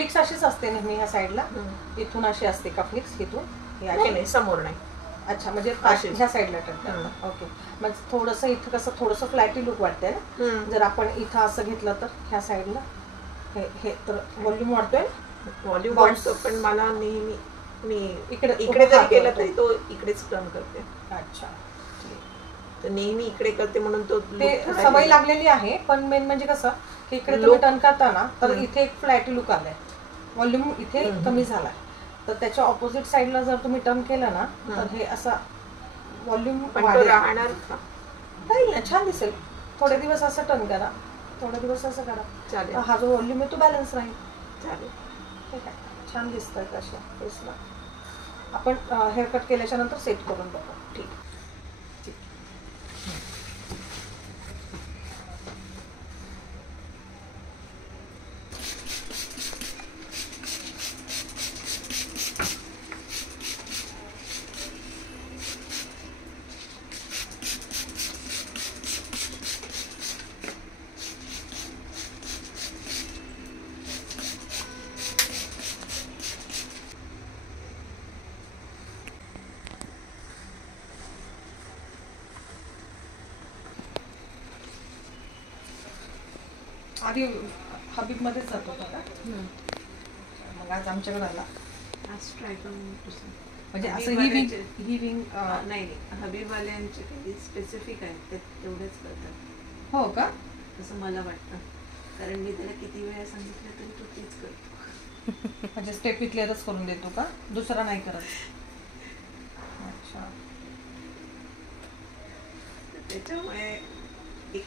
Flix अशीच असते नेहमी ह्या साईडला, इथून अशी असते का फ्लिक्स इथून? नाही समोर नाही. अच्छा, म्हणजे ह्या साईडला टर्न. ओके, मग थोडंसं इथं कसं थोडंसं फ्लॅटी लुक वाटतंय ना. जर आपण इथं असं घेतलं तर ह्या साईडला हे तर व्हॉल्यूम वाढतोय. व्हॉल्यूम वाढतो, पण मला नेहमी मी इकडे जरी केलं तरी तो इकडेच टर्न करते. अच्छा, तर नेहमी इकडे करते म्हणून तो सवय लागलेली आहे. पण मेन म्हणजे कसं की इकडे तुम्ही टर्न करताना तर इथे एक फ्लॅटी लुक आलाय, व्हॉल्यूम इथे कमी झालाय. तर त्याच्या ऑपोजिट साईडला जर तुम्ही टर्न केलं ना तर हे असा व्हॉल्यूम राहणार नाही, छान दिसेल. थोडे दिवस असं टर्न करा, थोडे दिवस असं करा, चालेल. हा जो व्हॉल्यूम आहे तो बॅलन्स राहील. चालेल, ठीक आहे, छान दिसतंय. तशा फेसला आपण हेअरकट केल्याच्या नंतर सेट करून बघू. ठीक. आधी हबीब मध्येच जातो का? मग आज आमच्याकडे आला. आज ट्राय करून म्हणजे असं ही विंग नाही, हबीबवाल्यांचे काही स्पेसिफिक आहेत ते तेवढेच करतात. हो का? असं मला वाटतं, कारण मी त्याला किती वेळा सांगितलं तरी तो तेच करतो. म्हणजे स्टेप क्लिअरच करून देतो का, दुसरा नाही करत? अच्छा, त्याच्यामुळे एक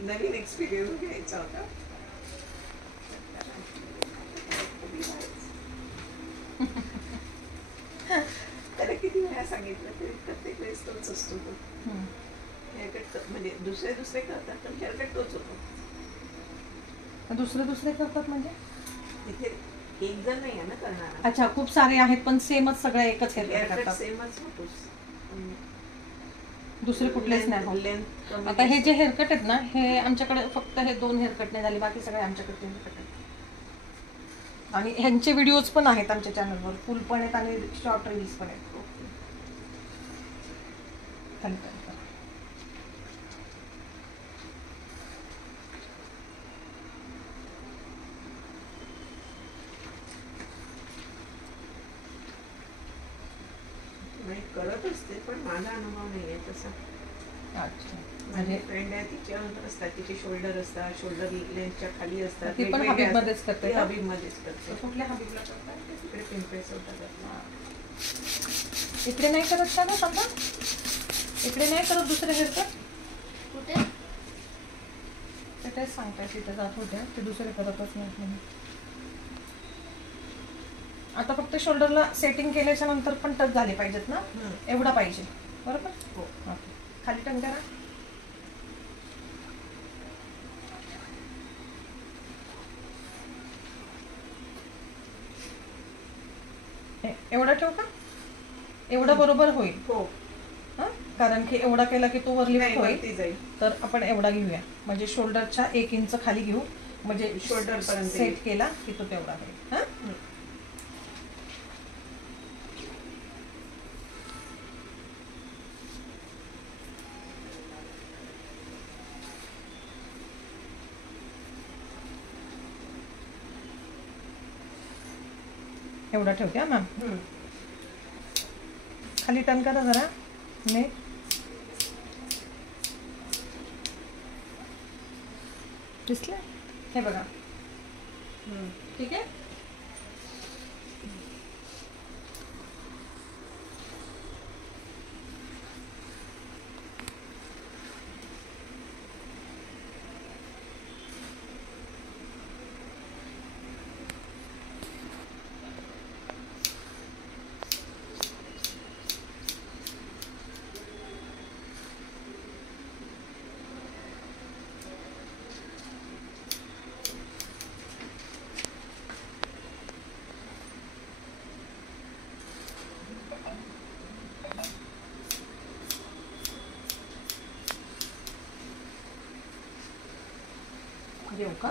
नवीन एक्सपिरियन्स घ्यायचा होता. त्याला किती वेळा सांगितलं तरी प्रत्येक वेळेस तोच असतो. तो हेअरकट म्हणजे दुसरे करतात, पण हेअरकट तोच होतो. दुसरे करतात म्हणजे तिथे एक जण नाही आहे ना करणार. अच्छा, खूप सारे आहेत पण सेमच सगळं एकच हेअरकट करतात. सेमच होतोच, दुसरे कुठलेच नाही. आता हे जे हेअरकट आहेत ना, हे आमच्याकडे फक्त हे 2 हेअरकट नाही झाले, बाकी सगळे आमच्याकडे हेअरकट आहेत. आणि ह्यांचे व्हिडिओज पण आहेत आमच्या चॅनलवर, फुल पण आहेत आणि शॉर्ट रील्स पण आहेत. करत असते, पण माझा अनुभव नाही आहे तसा. अच्छा, माझी फ्रेंड आहे, तिच्या असतात, तिचे शोल्डर असतात, शोल्डर लेंथच्या खाली असतात. ती पण हबीबमध्येच करते. हबीबमध्येच करते. कुठल्या हबीबला करतात? तिकडे पिंपल्स होतात. इकडे नाही करत का ना? समजा इकडे नाही करत दुसरे हेअरकट कुठे? ते तेच सांगताय, तिथे जात होते ते दुसरे करतच नाहीत म्हणून. आता फक्त शोल्डरला सेटिंग केल्याच्या नंतर पण टच झाले पाहिजेत ना, एवढा पाहिजे, बरोबर? हो. खाली टर्न करा. एवढा ठेवू का? एवढा बरोबर होईल. हो, कारण की एवढा केला की तो वर लिफ्ट होईल जाईल. तर आपण एवढा घेऊया, म्हणजे शोल्डरच्या 1 इंच खाली घेऊ, म्हणजे शोल्डर पर्यंत सेट केला की तो तेवढा होईल. एवढा ठेवते मॅम. खाली टर्न करा जरा. नेक दिसलं? हे बघा. ठीक आहे. देऊ का?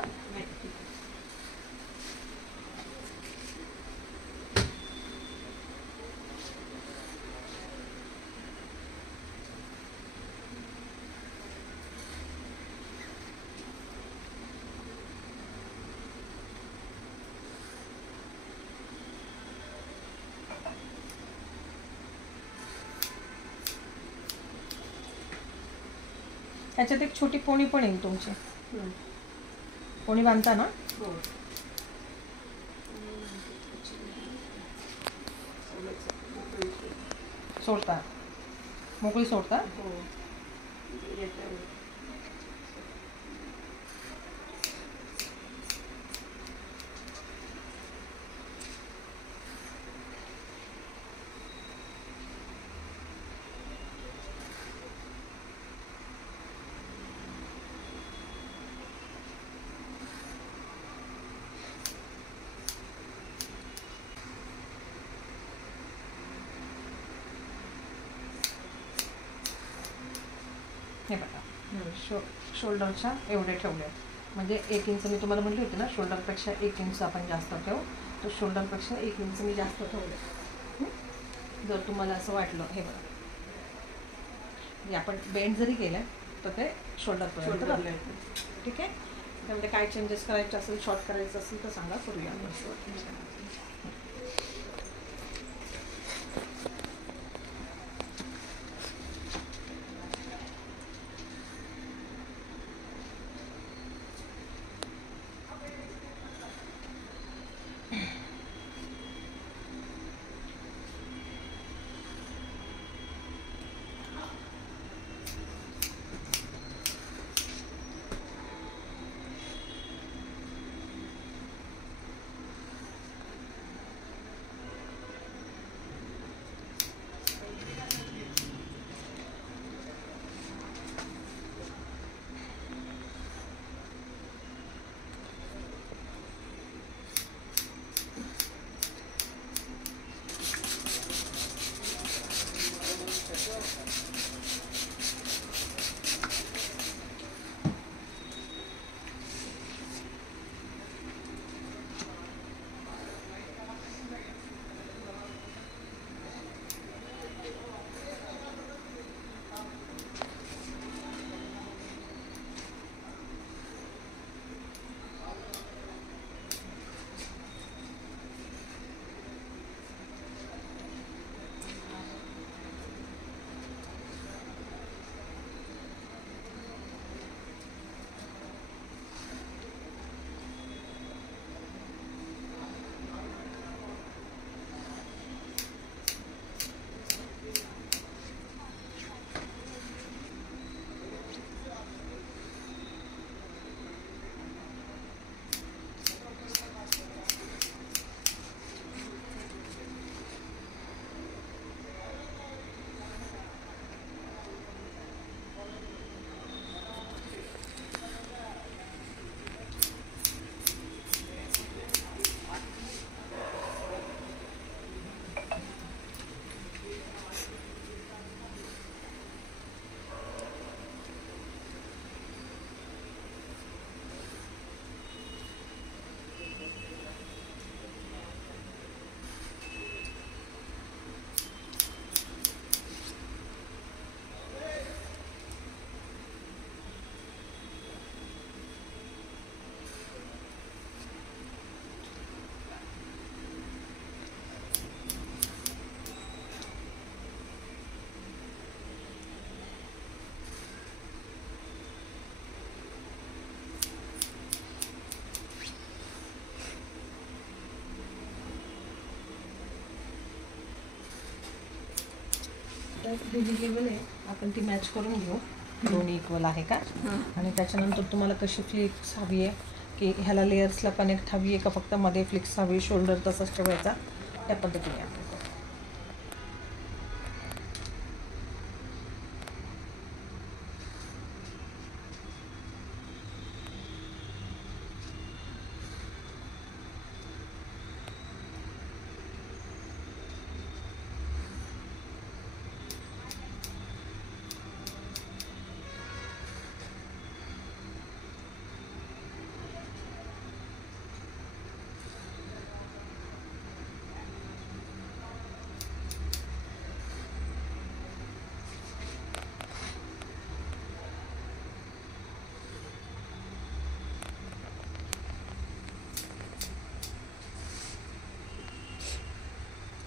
ह्याच्यात एक छोटी पोणी पण येईल तुमची. पोणी बांधता ना? हो. सोडता, मोकळी सोडता. हो. हे बघा, शोल्डरच्या एवढे ठेवले, म्हणजे 1 इंच मी तुम्हाला म्हटली होती ना, शोल्डरपेक्षा 1 इंच आपण जास्त ठेवू, तर शोल्डरपेक्षा 1 इंच मी जास्त ठेवले. जर तुम्हाला असं वाटलं, हे बघा, म्हणजे आपण बेंड जरी केलं तर ते शोल्डरपर्यंत राहतं. ठीक आहे. त्यामध्ये काय चेंजेस करायचे असेल, शॉर्ट करायचं असेल तर सांगा, करूया आपण. दिली लेवल आहे, आपण ती मॅच करून घेऊ, दोन्ही इक्वल आहे का. आणि त्याच्यानंतर तुम्हाला कशी फ्लिक्स हवी आहे, की ह्याला लेयर्सला कनेक्ट हवी आहे का फक्त मध्ये फ्लिक्स हवी, शोल्डर तसंच ठेवायचा, त्या पद्धतीने आपण करू.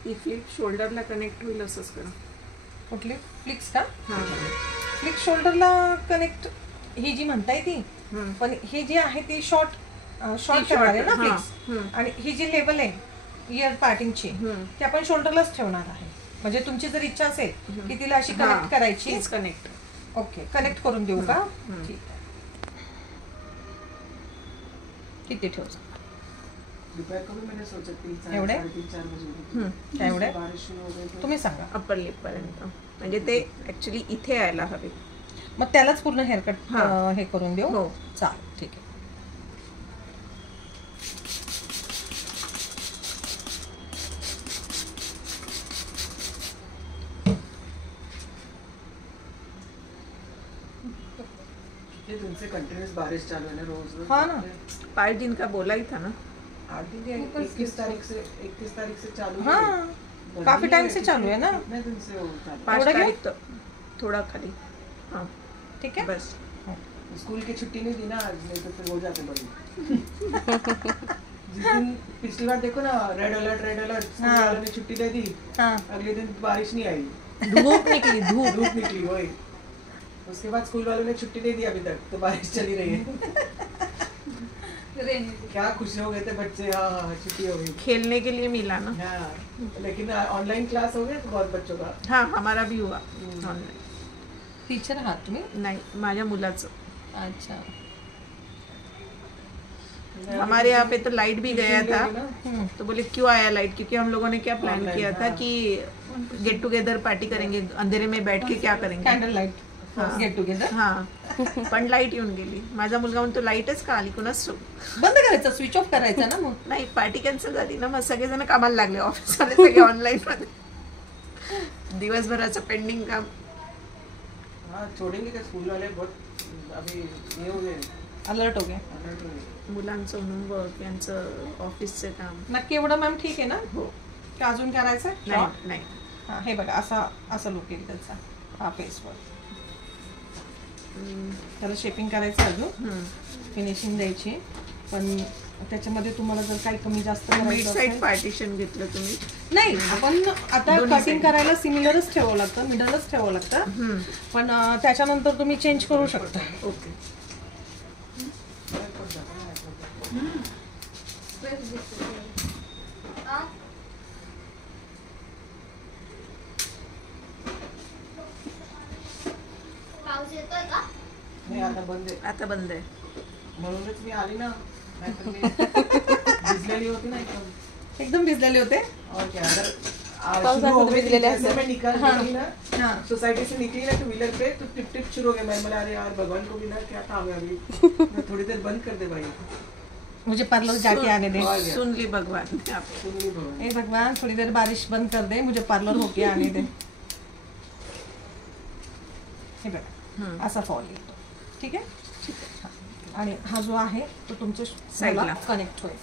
ही फ्लिप शोल्डरला कनेक्ट होईल असंच करा. कुठली फ्लिक्स का? हां. फ्लिक्स शोल्डरला कनेक्ट ही जी म्हणताय ती, पण ही जी आहे ती शॉर्ट करणार आहे ना फ्लिक्स. आणि ही जी लेवल आहे इयर पार्टिंगची ती आपण शोल्डरलाच ठेवणार आहे. म्हणजे तुमची जर इच्छा असेल की तिला अशी कनेक्ट करायची, कनेक्ट. ओके, कनेक्ट करून देऊ का? ठीक आहे. किती ठेवू? एवढे तुम्ही सांगा. अप्पर लिप पर्यंत, म्हणजे ते ऍक्च्युली इथे यायला हवे. मग त्यालाच पूर्ण हेअरकट हे करून देऊ. हो चालेल, ठीक आहे. कंटिन्यूस बारिश चालू है ना रोज. हाँ ना, 5 दिन का बोला ही था ना. 8 दिन 21 तारीख से चालू है. हाँ, काफी टाइम से चालू है ना. कितने दिन से हो चालू? 5 तारीख तो थोड़ा खाली. हाँ ठीक है, बस. स्कूल की छुट्टी नहीं दी ना आज, नहीं तो फिर हो जाते बड़ी. जिस दिन पिछली बार देखो ना, रेड अलर्ट स्कूल वालों ने छुट्टी दे दी. अगले दिन बारिश नहीं आई, धूप निकली वही. उसके बाद स्कूल वालों ने छुट्टी नहीं दी अभी तक, तो बारिश चली रही है. क्या खुश हो गए थे बच्चे. हाँ, छुट्टी हो गई, खेलने के लिए मिला ना. हाँ, लेकिन ऑनलाइन क्लास हो गया तो बहुत बच्चों का. हाँ हमारा भी हुआ ऑनलाइन. टीचर आहात तुम्ही? नाही, माझ्या मुलाचं. अच्छा. हमारे यहाँ पे तो लाइट भी गया था, तो बोले क्यों आया लाइट, क्योंकि हम लोगों ने क्या प्लान किया था कि गेट टुगेदर पार्टी करेंगे, अंधेरे में बैठ के क्या करेंगे, कॅन्डल लाईट गेट टुगेदर. हा पण लाईट येऊन गेली. माझा मुलगा म्हणतो लाईटच का आली, कुणाच बंद करायचं, स्विच ऑफ करायचं ना. मग नाही, पार्टी कॅन्सल झाली ना, मग सगळेजण कामाला लागले, ऑफिस वाले सगळे ऑनलाईन मध्ये, दिवसभराचं पेंडिंग काम. हाँ, छोड़ेंगे क्या स्कूल वाले, बहुत अभी ये हो गए, अलर्ट हो गए. मुलांचं होमवर्क, यांचं ऑफिसचं काम. नक्की एवढं मॅम ठीक आहे ना? हो. की अजून करायचं? नाही. हा, हे बघा असा लुक येईल त्याचा. हा फेसवर त्याला शेपिंग करायचं, अजून फिनिशिंग द्यायची. पण त्याच्यामध्ये तुम्हाला जर काही कमी जास्त मिड साइड पार्टिशन घेतलं तुम्ही? नाही, आपण आता कटिंग करायला सिमिलरच ठेवावं लागतं, मिडलच ठेवावं लागतं. पण त्याच्यानंतर तुम्ही चेंज करू शकता. ओके. नाही, आता बंद आहे. म्हणूनच मी आली ना, नाहीतर मी भिजलेली होती ना, एकदम भिजलेले होते. और क्या, अगर मैं निकल गई ना, सोसाइटी से निकली ना टू व्हीलर पे, तो टिप टिप शुरू हो गया. मैं बोला अरे यार भगवान को भी ना क्या काम है अभी, थोड़ी देर बंद कर दे भाई, मुझे पार्लर जाके आने दे. सुन ली भगवान. ए भगवान, थोड़ी देर बारिश बंद कर दे, मुझे पार्लर होके आने दे. हे बघा, असा फॉल येतो. ठीक आहे. आणि हा जो आहे तो तुमच्या साईडला कनेक्ट होईल.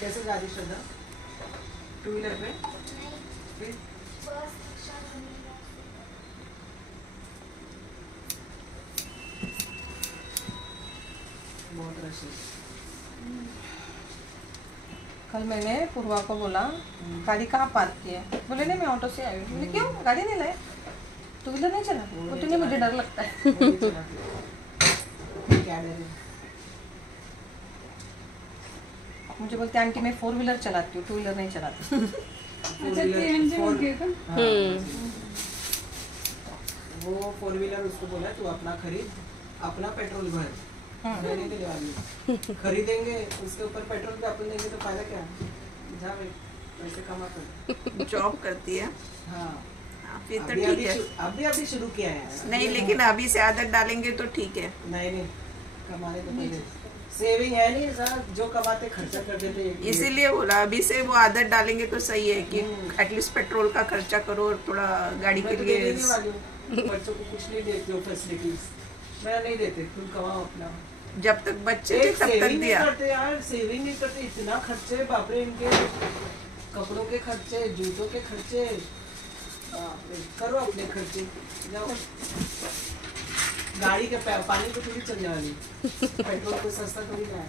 कैसे जा रही श्रद्धा? टू व्हीलर पे? फिर? बहुत रश है. कल मैंने पूर्वा को बोला गाड़ी कहाँ पार्क की है, बोले नहीं मैं ऑटो से आई हूँ। बोले क्यों गाड़ी नहीं लाए, टू व्हीलर नहीं चला? बोलते नहीं मुझे डर लगता है। मुझे बोलते आंटी मैं 4 व्हीलर चलाती हूँ, 2 व्हीलर नहीं चलाती। वो 4 व्हीलर उसको बोला तू अपना खरीद, अपना पेट्रोल भर, मैं नहीं देने वाली। खरीदेंगे उसके ऊपर पेट्रोल भी अपन देंगे तो फायदा क्या? जा भाई पैसे कमा कर। जॉब करती है। हाँ फिर तो ठीक है। अभी शुरू किया है। नहीं लेकिन अभी से आदत डालेंगे तो ठीक है। नहीं कमाने तो पहले सेविंग है नहीं सर, जो कमाते खर्चा कर देते। इसीलिए बोला अभी से वो आदत डालेंगे तो सही है कि एटलीस्ट पेट्रोल का खर्चा करो और थोड़ा गाड़ी के लिए। बच्चों को कुछ नहीं देते हो फैसिलिटीज, मैं नहीं देते, तुम कमाओ अपना। जब तक बच्चे थे तब तक दिया। करते यार, सेविंग नहीं करते, इतना खर्चे बाप रे इनके, कपड़ों के खर्चे, जूतों के खर्चे, करो अपने खर्चे, जाओ। गाड़ी के पानी तो थोड़ी चलने वाली, पेट्रोल को सस्ता थोड़ी ना है।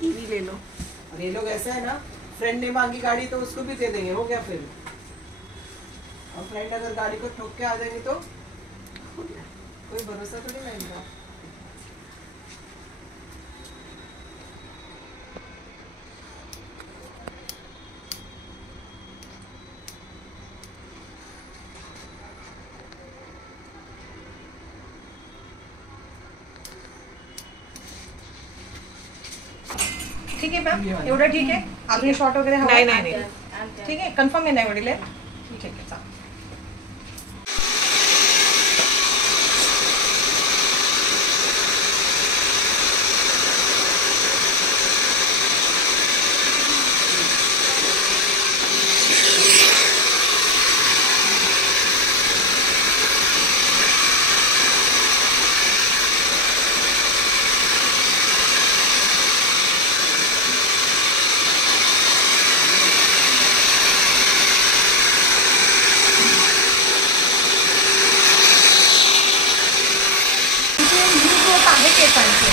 टीवी ले लो। और ये लोग ऐसा है ना, फ्रेंड ने मांगी गाड़ी तो उसको भी दे देंगे, हो गया फिर। और फ्रेंड अगर गाड़ी को ठोक के आ जाएंगे तो कोई भरोसा थोड़ी ना इनका। ठीक है मॅम, एवढं ठीक आहे? आपली शॉर्ट वगैरे हवा? नाही ठीक आहे, कन्फर्म आहे ना एवढी लेट? ठीक आहे चालेल.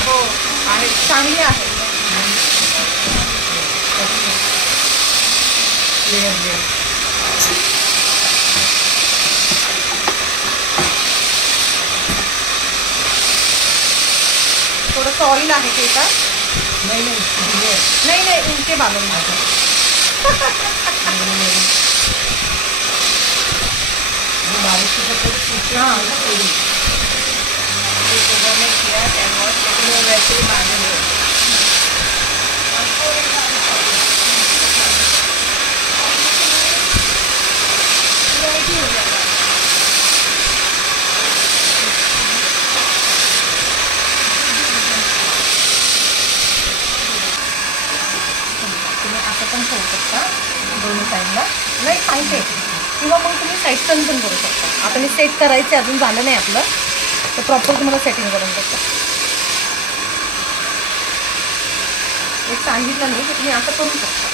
हो आहे, चांगली आहे. थोडंसं ऑइल आहे केसात. नहीं नाही उनके बालों में. बारिश की हाँ किया कैनवॉश, लेकिन वो वैसे ही बांधे हुए। तुम्ही असं पण करू शकता दोन्ही साईडला, नाही सांगते, किंवा मग तुम्ही साईड टर्न पण करू शकता. आता मी सेट करायचे अजून झालं नाही आपलं, तर प्रॉपर तुम्हाला सेटिंग करून देतो. एक सांगितलं नाही की तुम्ही असं करू शकता.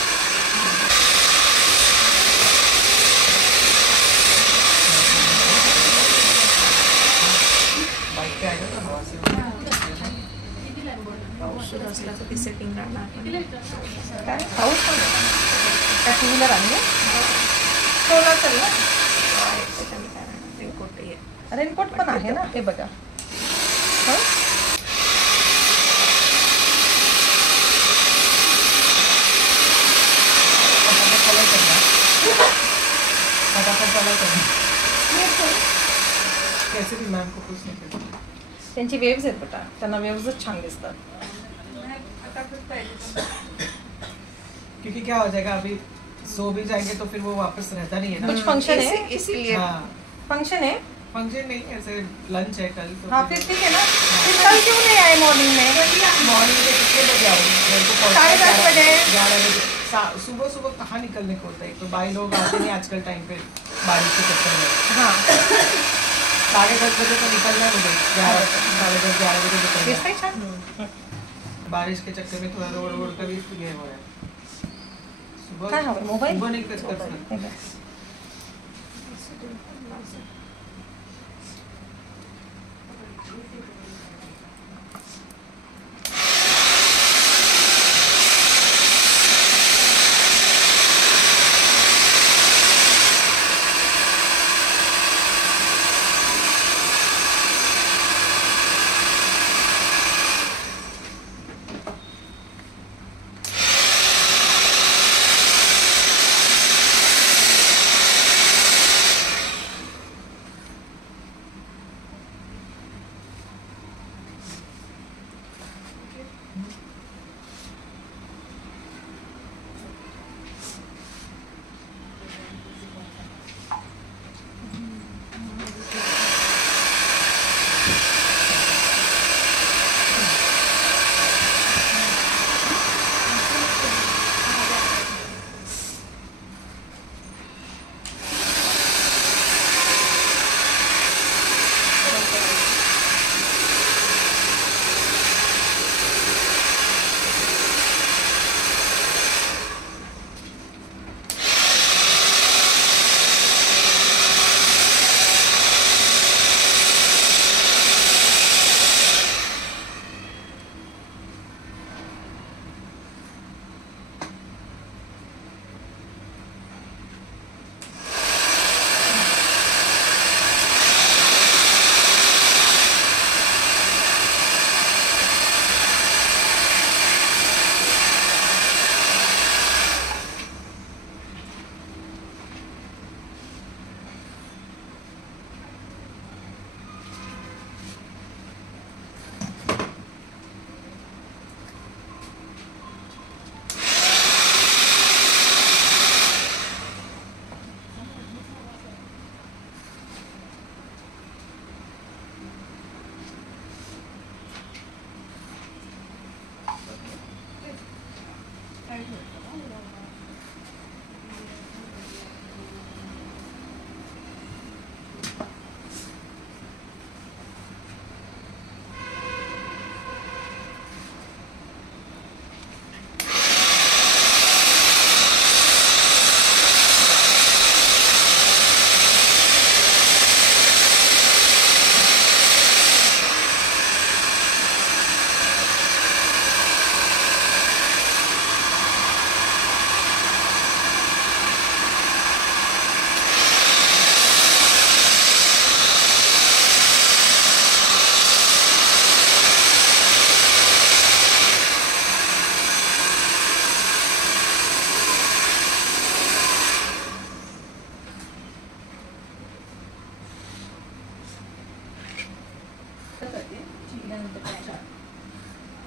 औषध असलं तर ती सेटिंग राहणार. काय पाऊस पण काय 2 व्हीलर आणली सोला असेल ना. रेनकोट पण आहे ना, हे बघा. कैसे भी मैम को कुछ नहीं करता. त्यांची वेव्स आहेत बेटा, त्यांना वेव्सच छान दिसतात. क्योंकि क्या हो जाएगा, अभी सो भी जाएंगे तो फिर वो वापस रहता नहीं है ना. कुछ फंक्शन है, इसीलिए हाँ फंक्शन है. फंक्शन नहीं, ऐसे लंच है कल तो. हाँ फिर ठीक है ना. फिर कल क्यों नहीं आए मॉर्निंग में? मॉर्निंग में कितने बजे आओगे? 10:30 बजे. 11 बजे. सुबह सुबह कहाँ निकलने को होता है, तो भाई लोग आते नहीं आजकल टाइम पे बारिश के चक्कर में. हाँ 10:30 बजे तो निकलना मुझे, 11 बजे निकलना. दिसतंय छान. बारिश के चक्कर में थोड़ा रोड का भी गए हुआ है. काय हवं मोबाईल? सुबह नहीं कर सकते.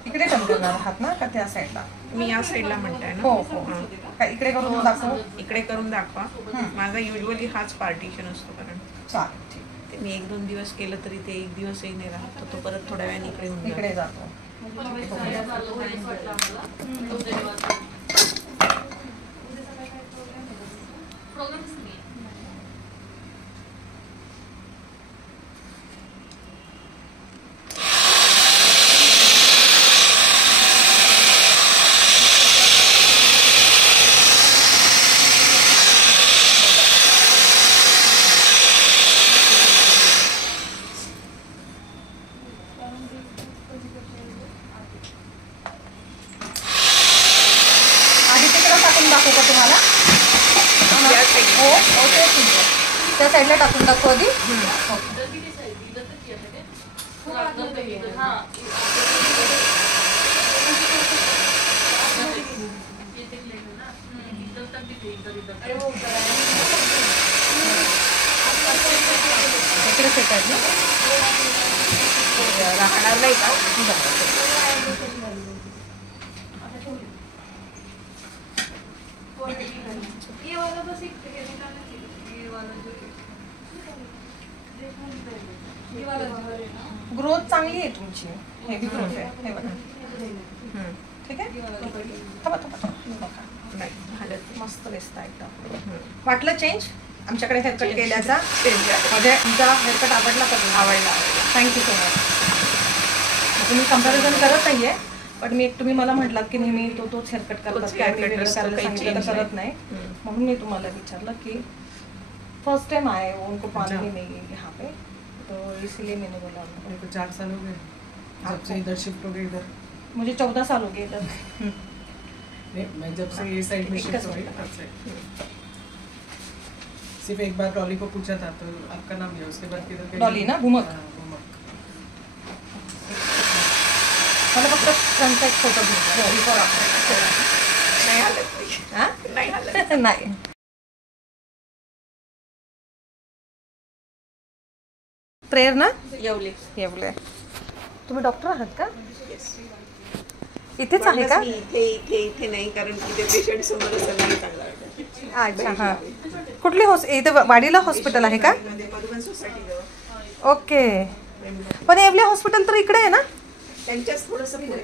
इकडे टर्न करणार आहात ना का त्या साईडला? मी या साईडला म्हणताय ना? हो हो. काय इकडे करून दाखव. इकडे करून दाखवा. माझा युजली हाच पार्टिशन असतो कारण चालेल ठीक. ते मी 1-2 दिवस केलं तरी ते 1 दिवसही नाही राहत, तो परत थोड्या वेळाने इकडे होऊन इकडे जातो. दाखवू का तुम्हाला? हो हो ते ठीक आहे. त्या साईडला टाकून दाखवू आधी. इकडे सेट आहे ना, राहणार नाही का? ग्रोथ चांगली आहे तुमची, हेवी ग्रोथ आहे. हे बघा ठीक आहे. थांबा बघा मस्त दिसतं एकदम. वाटलं चेंज आमच्याकडे हेअरकट केल्याचा? म्हणजे तुमचा हेअरकट आवडला का? आवडला. Thank you so much. तुम्ही कम्पॅरिझन करत नाही आहे, पण तुम्ही मला म्हटलात की नेहमी तोच हेअरकट करतात, करत नाही, म्हणून मी तुम्हाला विचारलं की फर्स्ट टाइम आए हो, उनको पानी भी नहीं है यहाँ पे, तो इसीलिए मैंने बोला. 4 साल हो गए जब से इधर शिफ्ट हो गए इधर. मुझे 14 साल हो गए इधर. नहीं, मैं जब से ये साइड में शिफ्ट हुई तब से सिर्फ एक बार डॉली को पूछा था तो आपका नाम लिया, उसके बाद किधर गई? डॉली ना, भूमक. मला फक्त फ्रंटचा एक फोटो घ्यायचा बिफोर आफ्टर. नाही हालत नाही हालत नाही. प्रेरणा येवले. तुम्ही डॉक्टर आहात का? इथेच आहे का? इथे नाही, कारण इथे पेशंट समोर असं नाही चांगला वाटत. अच्छा हां. कुठली इथे वाडीला हॉस्पिटल आहे का? मधुबन सोसायटी जवळ. ओके. पण येवले हॉस्पिटल तर इकडे आहे ना? त्यांच्याच थोडंसं पुढे.